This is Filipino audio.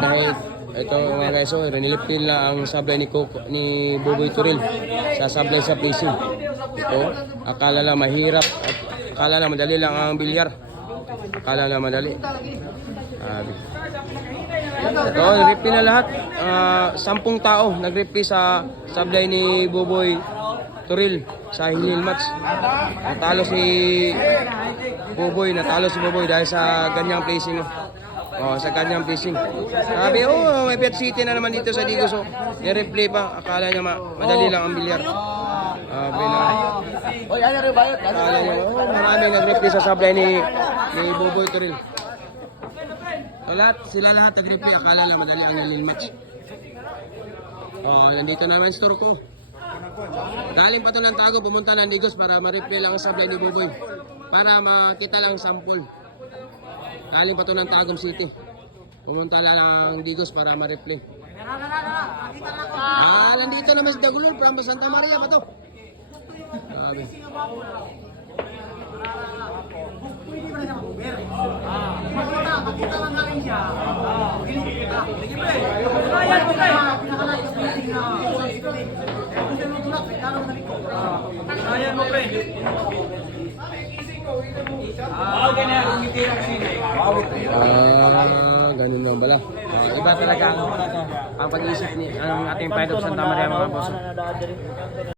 dahil ito mga guys, so renilipin na ang sablay ni Buboy Turil sa sablay sa placing. Ito, akala lang mahirap at akala lang madali lang ang bilyar. Akala lang madali. Ito, nag-replay na lahat. 10 tao nag-replay sa sablay ni Buboy Turil sa hinil match. Natalo si Buboy dahil sa ganyang placing. Sa kanyang placing. Sabi, may Pet City na naman dito sa Digos. So, ni-replay pa. Akala niya madali lang ang bilyar. Akala niya, marami nag-replay sa sablay ni Buboy Turil. Sila lahat nag-replay. Akala lang madali ang nilin match. Nandito na naman store ko. Galing pa ito ng Tago, pumunta ng Digos para ma-replay lang ang sablay ni Buboy. Para makita lang sample. Galing pa ito ng Tagum City. Pumunta lang Digos para ma-replay. Nandito naman si Dagulol from Santa Maria pa ito. Sabi. Makita lang namin siya. Ayan mo, pre. Ganun lang pala. Iba talaga ang pag-iisip ni ang ating Pride of Santa Maria mga boss.